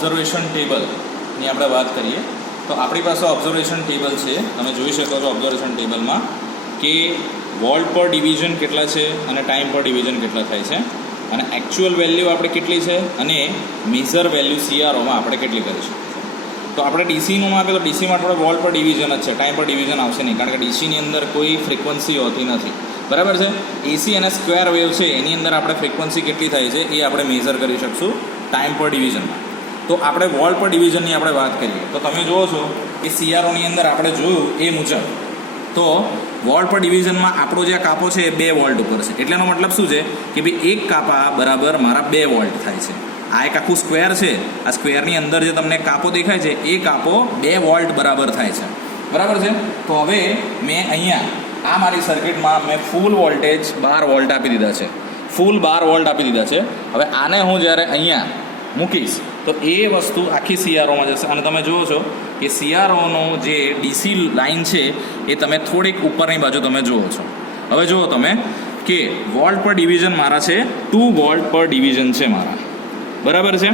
Observation ટેબલની આપણે વાત કરીએ તો આપણી પાસે ઓબ્ઝર્વેશન ટેબલ છે. તમે જોઈ શકો છો ઓબ્ઝર્વેશન ટેબલમાં કે વોલ્ટ પર ડિવિઝન કેટલા છે અને ટાઈમ પર ડિવિઝન કેટલા થાય છે અને એકચ્યુઅલ વેલ્યુ આપણે કેટલી છે અને મેઝર વેલ્યુ CROમાં આપણે કેટલી કરીશું. તો આપણે ડીસીનું આપે તો ડીસીમાં આપણે વોલ્ટ પર ડિવિઝન જ છે, ટાઈમ પર ડિવિઝન આવશે નહીં, કારણ કે ડીસીની અંદર કોઈ ફ્રિકવન્સી હોતી નથી. બરાબર છે. એસી અને સ્ક્વેર વેવ છે એની અંદર આપણે ફ્રિકવન્સી કેટલી થાય છે એ આપણે મેઝર કરી શકશું ટાઈમ પર ડિવિઝનમાં. તો આપણે વોલ્ટ પર ડિવિઝનની આપણે વાત કરીએ તો તમે જુઓ છો કે CROની અંદર આપણે જોયું એ મુજબ તો વોલ્ટ પર ડિવિઝનમાં આપણો જે કાપો છે એ 2 વોલ્ટ ઉપર છે. એટલેનો મતલબ શું છે કે ભાઈ એક કાપા બરાબર મારા 2 વોલ્ટ થાય છે. આ એક આખું સ્ક્વેર છે, આ સ્ક્વેરની અંદર જે તમને કાપો દેખાય છે એ કાપો 2 વોલ્ટ બરાબર થાય છે. બરાબર છે. તો હવે મેં અહીંયા આ મારી સર્કિટમાં મેં ફૂલ વોલ્ટેજ 12 વોલ્ટ આપી દીધા છે, ફૂલ 12 વોલ્ટ આપી દીધા છે. હવે આને હું જ્યારે અહીંયા મૂકીશ તો એ વસ્તુ આખી CROમાં જશે અને તમે જુઓ છો કે CROનો જે DC લાઇન છે એ તમે થોડીક ઉપરની બાજુ તમે જુઓ છો. હવે જુઓ તમે કે વોલ્ટ પર ડિવિઝન મારા છે 2 વોલ્ટ પર ડિવિઝન છે મારા. બરાબર છે.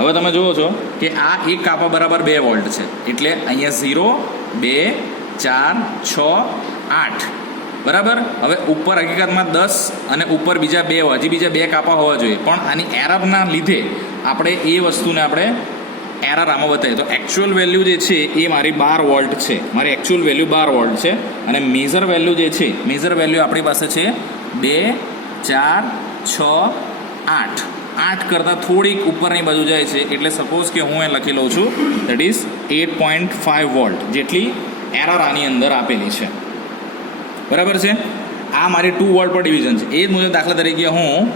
હવે તમે જુઓ છો કે આ એક કાપા બરાબર 2 વોલ્ટ છે એટલે અહીંયા 0, 2, 4, 6, 8. બરાબર. હવે ઉપર હકીકતમાં 10 અને ઉપર બીજા 2 હજી બીજા 2 કાપા હોવા જોઈએ, પણ આની એરરના લીધે આપણે એ વસ્તુને આપણે એરર આમાં બતાવીએ તો એકચ્યુઅલ વેલ્યુ જે છે એ મારી 12 વોલ્ટ છે, મારી એકચ્યુઅલ વેલ્યુ 12 વોલ્ટ છે અને મેઝર વેલ્યુ જે છે મેઝર વેલ્યુ આપણી પાસે છે 2, 4, 6, 8. 8 કરતાં થોડીક ઉપરની બાજુ જાય છે એટલે સપોઝ કે હું એ લખી લઉં છું દેટ ઇઝ 8.5 વોલ્ટ જેટલી એરર આની અંદર આપેલી છે. બરાબર છે. આ મારી 2 વોલ્ટ પર ડિવિઝન છે. એ જ મુજબ દાખલા તરીકે હું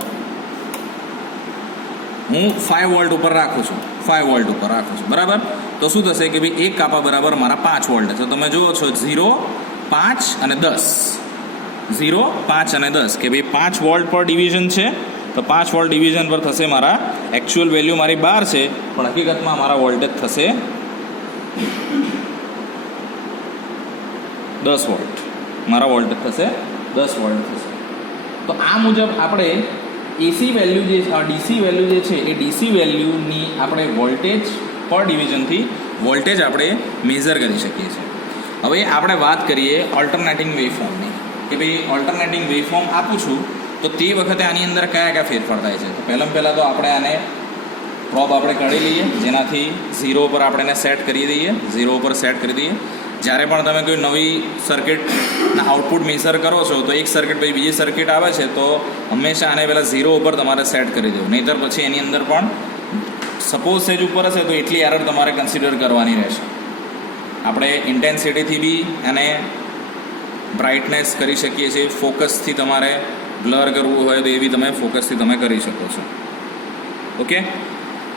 5 વોલ્ટ ઉપર રાખું છું, 5 વોલ્ટ ઉપર રાખું છું. બરાબર. તો શું થશે કે ભાઈ એક કાપા બરાબર મારા 5 વોલ્ટ છે. તમે જુઓ છો 0, 5 અને 10, 0, 5 અને 10 કે ભાઈ 5 વોલ્ટ પર ડિવિઝન છે. તો 5 વોલ્ટ ડિવિઝન પર થશે મારા એકચ્યુઅલ વેલ્યુ મારી 12 છે પણ હકીકતમાં મારા વોલ્ટેજ થશે 10 વોલ્ટ. મારા વોલ્ટેજ થશે 10 વોલ્ટ થશે. તો આ મુજબ આપણે એસી વેલ્યુ જે ડીસી વેલ્યુ જે છે એ ડીસી વેલ્યુની આપણે વોલ્ટેજ પર ડિવિઝનથી વોલ્ટેજ આપણે મેઝર કરી શકીએ છીએ. હવે આપણે વાત કરીએ ઓલ્ટરનેટિંગ વેવફોર્મની કે ભાઈ ઓલ્ટરનેટિંગ વેવફોર્મ આપું છું તો તે વખતે આની અંદર કયા ફેરફાર થાય છે. તો પહેલાં તો આપણે આને પ્રોબ આપણે કાઢી લઈએ જેનાથી 0 પર આપણે એને સેટ કરી દઈએ, 0 પર સેટ કરી દઈએ. જ્યારે પણ તમે કોઈ નવી સર્કિટના આઉટપુટ મેઝર કરો છો તો એક સર્કિટ પછી બીજી સર્કિટ આવે છે તો હંમેશા આને પહેલાં 0 ઉપર તમારે સેટ કરી દેવું, નહીંતર પછી એની અંદર પણ સપોઝ સેજ ઉપર હશે તો એટલી એરર તમારે કન્સિડર કરવાની રહેશે. આપણે ઇન્ટેન્સિટીથી બી અને બ્રાઇટનેસ કરી શકીએ છીએ, ફોકસથી તમારે બ્લર કરવું હોય તો એ બી તમે ફોકસથી તમે કરી શકો છો. ઓકે.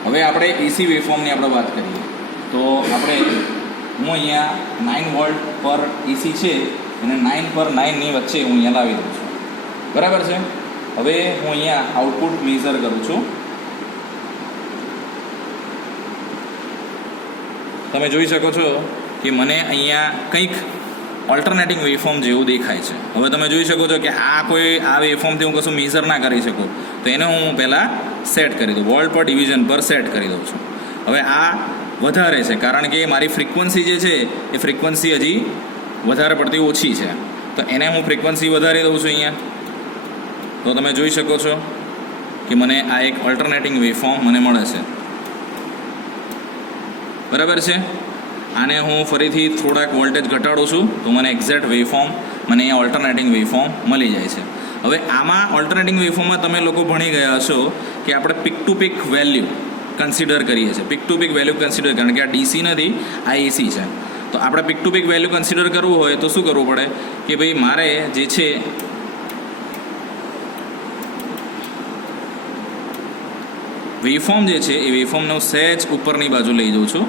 હવે આપણે એસી વેવફોર્મની આપણે વાત કરીએ તો આપણે હું અહીંયા 9 વોલ્ટ પર એસી છે અને 9 પર 9ની વચ્ચે હું અહીંયા લાવી દઉં છું. બરાબર છે. હવે હું અહીંયા આઉટપુટ મેઝર કરું છું. તમે જોઈ શકો છો કે મને અહીંયા કંઈક ઓલ્ટરનેટિંગ વેવફોર્મ જેવું દેખાય છે. હવે તમે જોઈ શકો છો કે આ વેવફોર્મથી હું કશું મેઝર ના કરી શકું તો એને હું પહેલાં સેટ કરી દઉં, વોલ્ટ પર ડિવિઝન પર સેટ કરી દઉં છું. હવે આ વધારે છે કારણ કે મારી ફ્રિકવન્સી જે છે એ ફ્રિકવન્સી હજી વધારે પડતી ઓછી છે તો એને હું ફ્રિકવન્સી વધારી દઉં છું અહીંયા. તો તમે જોઈ શકો છો કે મને આ એક ઓલ્ટરનેટિંગ વેવફોર્મ મને મળે છે. બરાબર છે. આને હું ફરીથી થોડાક વોલ્ટેજ ઘટાડું છું તો મને એક્ઝેક્ટ વેવફોર્મ મને અહીંયા ઓલ્ટરનેટિંગ વેવફોર્મ મળી જાય છે. હવે આમાં ઓલ્ટરનેટિંગ વેવફોર્મમાં તમે લોકો ભણી ગયા હશો કે આપણે peak to peak value consider કરીએ છીએ. Peak to peak value consider કારણ કે આ ડીસી નથી, આ એસી છે. તો આપણે peak to peak value consider કરવું હોય તો શું કરવું પડે કે ભાઈ મારે જે છે વેવફોર્મ જે છે એ વેવફોર્મને હું સહેજ ઉપરની બાજુ લઈ જાઉં છું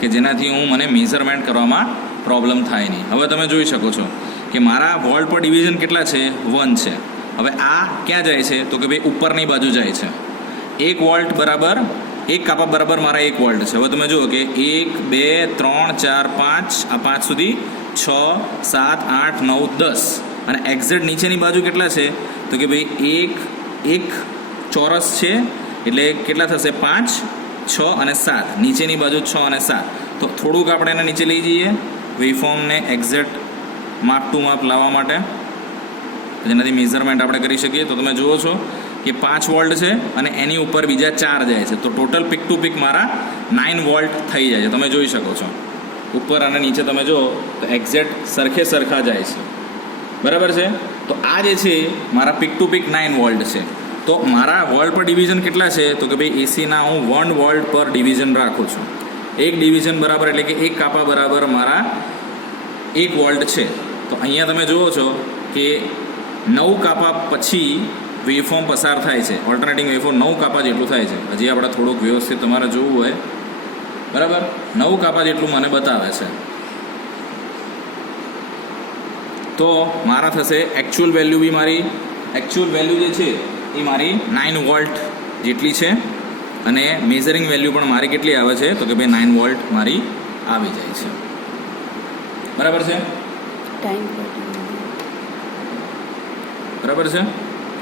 કે જેનાથી મને મેઝરમેન્ટ કરવામાં પ્રોબ્લેમ થાય નહીં. હવે તમે જોઈ શકો છો કે મારા વોલ્ટ પર ડિવિઝન કેટલા છે 1 છે. હવે આ ક્યાં જાય છે તો કે ભાઈ ઉપરની બાજુ જાય છે. 1 વોલ્ટ બરાબર એક કાપા બરાબર મારા 1 વોલ્ટ છે. હવે તમે જુઓ કે 1, 2, 3, 4, 5 આ 5 સુધી 6, 7, 8, 9, 10 અને એક્ઝેક્ટ નીચેની બાજુ કેટલા છે તો કે ભાઈ એક ચોરસ છે એટલે કેટલા થશે 5 6 અને 7, નીચેની બાજુ 6 અને 7. તો થોડુંક આપણે એને નીચે લઈ જઈએ વેવફોર્મને એક્ઝેક્ટ માપ ટુ માપ લાવવા માટે, જેનાથી મેઝરમેન્ટ આપણે કરી શકીએ. તો તમે જુઓ છો કે 5 વોલ્ટ છે અને એની ઉપર બીજા 4 જાય છે, તો ટોટલ પીક ટુ પીક મારા 9 વોલ્ટ થઈ જાય છે. તમે જોઈ શકો છો ઉપર અને નીચે તમે જુઓ તો એક્ઝેક્ટ સરખા જાય છે, બરાબર છે. તો આ જે છે મારા પીક ટુ પીક 9 વોલ્ટ છે. તો મારા વોલ્ટ પર ડિવિઝન કેટલા છે? તો કે ભાઈ એસીના હું 1 વોલ્ટ પર ડિવિઝન રાખું છું. એક ડિવિઝન બરાબર એટલે કે એક કાપા બરાબર મારા 1 વોલ્ટ છે. તો અહીંયા તમે જુઓ છો કે 9 કાપા પછી વેવફોર્મ પસાર થાય છે, ઓલ્ટરનેટિંગ વેવફોર્મ 9 કાપા જેટલું થાય છે. હજી આપણે થોડુંક વ્યવસ્થિત તમારે જોવું હોય, બરાબર. 9 કાપા જેટલું મને બતાવે છે. તો મારા થશે એકચ્યુઅલ વેલ્યુ બી મારી એકચ્યુઅલ વેલ્યુ જે છે એ મારી 9 વોલ્ટ જેટલી છે અને મેઝરિંગ વેલ્યુ પણ મારી કેટલી આવે છે? તો કે ભાઈ 9 વોલ્ટ મારી આવી જાય છે, બરાબર છે. બરાબર છે,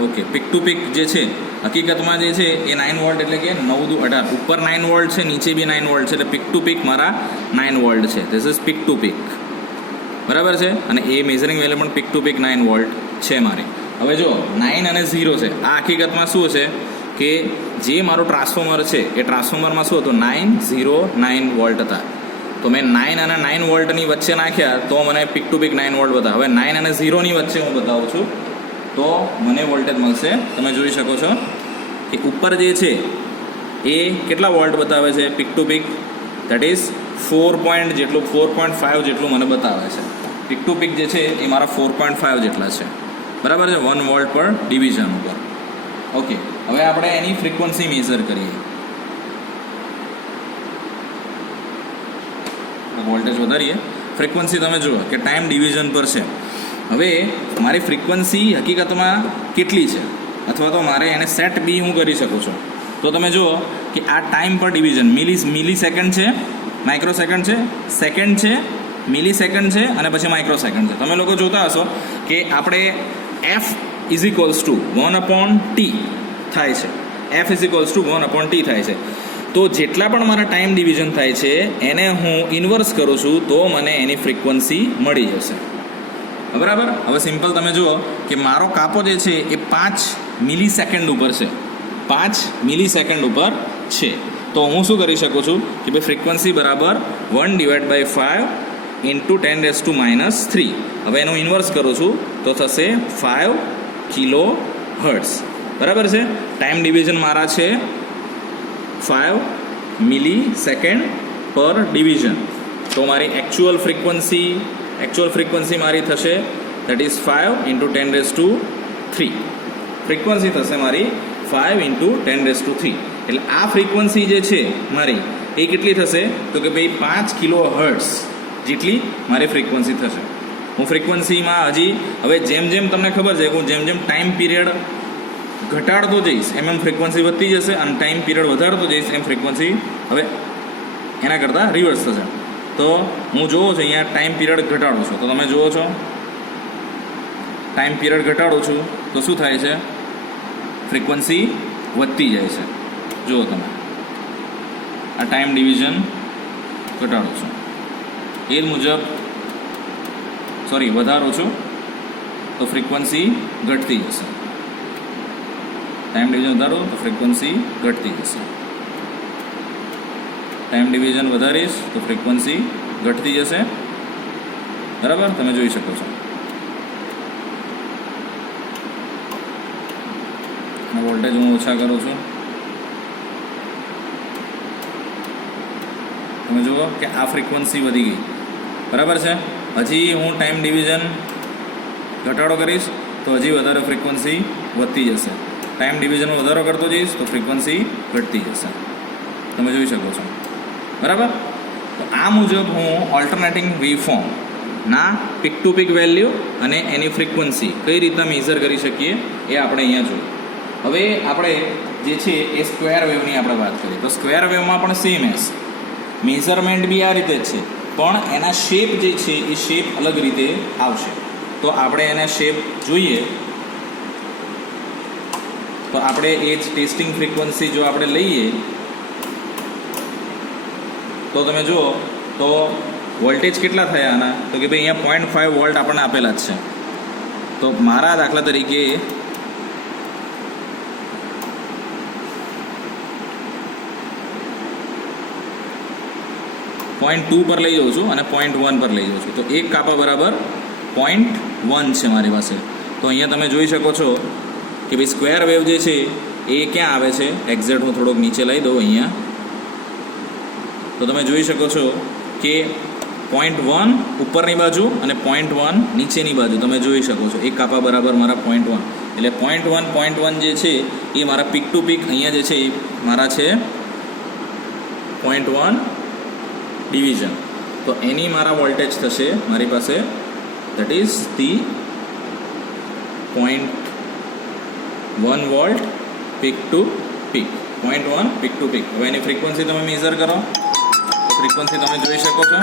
ઓકે. પીક ટુ પીક જે છે હકીકતમાં જે છે એ 9 વોલ્ટ એટલે કે 9 દુ 18, ઉપર 9 વોલ્ટ છે, નીચે બી 9 વોલ્ટ છે, એટલે પીક ટુ પીક મારા 9 વોલ્ટ છે. This is peak to peak, બરાબર છે. અને એ મેઝરિંગ વેલ્યુ પણ પીક ટુ પીક 9 વોલ્ટ છે મારી. હવે જો 9 અને 0 છે, આ હકીકતમાં શું છે કે જે મારું ટ્રાન્સફોર્મર છે એ ટ્રાન્સફોર્મરમાં શું હતું? 9, 0, 9 વોલ્ટ હતા. તો મેં 9 અને 9 વોલ્ટની વચ્ચે નાખ્યા તો મને પીક ટુ પીક 9 વોલ્ટ બતાવે. હવે 9 અને 0ની વચ્ચે હું બતાવું છું તો મને વોલ્ટેજ મળશે. તમે જોઈ શકો છો કે ઉપર જે છે એ કેટલા વોલ્ટ બતાવે છે peak to peak? That is 4 જેટલું, 4.5 જેટલું મને બતાવે છે. પીક ટુ પીક જે છે એ મારા 4.5 જેટલા છે, બરાબર છે, 1 વોલ્ટ પર ડિવિઝન ઉપર. ઓકે, હવે આપણે એની ફ્રીક્વન્સી મેઝર કરીએ. વોલ્ટેજ વધારીએ, ફ્રીક્વન્સી તમે જુઓ કે ટાઈમ ડિવિઝન પર છે. હવે મારી ફ્રીક્વન્સી હકીકતમાં કેટલી છે, અથવા તો મારે એને સેટ બી હું કરી શકું છું. તો તમે જુઓ કે આ ટાઈમ પર ડિવિઝન મિલી સેકન્ડ છે, માઇક્રો સેકન્ડ છે, સેકન્ડ છે, મિલી સેકન્ડ છે અને પછી માઇક્રો સેકન્ડ છે. તમે લોકો જોતા હશો કે આપણે F is equals to 1/T થાય છે. F is equals to 1/T થાય છે. તો જેટલા પણ મારા ટાઈમ ડિવિઝન થાય છે એને હું ઇન્વર્સ કરું છું તો મને એની ફ્રીક્વન્સી મળી જશે, બરાબર. હવે સિમ્પલ તમે જુઓ કે મારો કાપો જે છે એ 5 મિલી સેકન્ડ ઉપર છે, 5 મિલી સેકન્ડ ઉપર છે. તો હું શું કરી શકું છું કે ભાઈ ફ્રીક્વન્સી બરાબર 1/5 × 10⁻³ હવે એનું ઇન્વર્સ કરું છું તો થશે 5 કિલો હર્ટ્ઝ, બરાબર છે. ટાઈમ ડિવિઝન મારા છે 5 મિલી સેકન્ડ પર ડિવિઝન. તો મારી એકચ્યુઅલ ફ્રીક્વન્સી મારી થશે દેટ ઇઝ 5 × 10⁻³ ફ્રીક્વન્સી થશે મારી 5 × 10⁻³ એટલે આ ફ્રીક્વન્સી જે છે મારી એ કેટલી થશે? તો કે ભાઈ 5 કિલો હર્ટ્ઝ જેટલી મારી ફ્રીક્વન્સી થશે. હું ફ્રીક્વન્સીમાં હજી હવે જેમ જેમ તમને ખબર છે કે હું જેમ જેમ ટાઈમ પીરિયડ ઘટાડતો જઈશ એમ ફ્રીક્વન્સી વધતી જશે અને ટાઈમ પીરિયડ વધારતો જઈશ એમ ફ્રીક્વન્સી હવે એના કરતાં રિવર્સ થશે. તો હું જોઉં છું અહીંયા ટાઈમ પીરિયડ ઘટાડું છું, તો તમે જુઓ છો ટાઈમ પીરિયડ ઘટાડું છું તો શું થાય છે? ફ્રીક્વન્સી વધતી જાય છે. જુઓ તમે આ ટાઈમ ડિવિઝન ઘટાડું છું એ મુજબ વધારું છું તો ફ્રીક્વન્સી ઘટતી જશે. ટાઈમ ડિવિઝન વધારો તો ફ્રીક્વન્સી ઘટતી જશે. ટાઈમ ડિવિઝન વધારીશ તો ફ્રીક્વન્સી ઘટતી જશે, બરાબર. તમે જોઈ શકો છો વોલ્ટેજ હું ઓછા કરું છું. તમે જુઓ કે આ ફ્રીક્વન્સી વધી ગઈ, બરાબર છે. હજી હું ટાઈમ ડિવિઝન ઘટાડો કરીશ તો હજી વધારે ફ્રીક્વન્સી વધતી જશે. ટાઈમ ડિવિઝનનો વધારો કરતો જઈશ તો ફ્રીક્વન્સી ઘટતી જશે. તમે જોઈ શકો છો, બરાબર. તો આ મુજબ હું ઓલ્ટરનેટિંગ વેવફોર્મના પીક ટુ પીક વેલ્યુ અને એની ફ્રીક્વન્સી કઈ રીતના મેઝર કરી શકીએ એ આપણે અહીંયા જોયું. હવે આપણે જે છે એ સ્ક્વેર વેવની આપણે વાત કરીએ તો સ્ક્વેર વેવમાં પણ સેમ મેઝરમેન્ટ બી આ રીતે જ છે, પણ એના શેપ જે છે એ શેપ અલગ રીતે આવશે. તો આપણે એને શેપ જોઈએ તો આપણે એ જ ટેસ્ટિંગ ફ્રીક્વન્સી જો આપણે લઈએ તો તમે જુઓ તો વોલ્ટેજ કેટલા થયા આના, તો કે ભાઈ અહીંયા 0.5 વોલ્ટ આપણને આપેલા જ છે. તો મારા દાખલા તરીકે 0.2 પર લઈ જાઉં છું અને 0.1 પર લઈ જાઉં છું. તો એક કાપા બરાબર 0.1 છે મારી પાસે. તો અહીંયા તમે જોઈ શકો છો કે ભાઈ સ્ક્વેર વેવ જે છે એ ક્યાં આવે છે એક્ઝેક્ટ. હું થોડોક નીચે લઈ દઉં અહીંયા. તો તમે જોઈ શકો છો કે 0.1 ઉપરની બાજુ અને 0.1 નીચેની બાજુ તમે જોઈ શકો છો. એક કાપા બરાબર મારા 0.1 એટલે 0.1 જે છે એ મારા પીક ટુ પીક અહીંયા જે છે એ મારા છે 0.1 ડિવિઝન. તો એની મારા વોલ્ટેજ થશે મારી પાસે that is the 0.1 volt peak to peak. 0.1 peak to peak. હવે એની ફ્રીક્વન્સી તમે મેઝર કરો. ફ્રીક્વન્સી તમે જોઈ શકો છો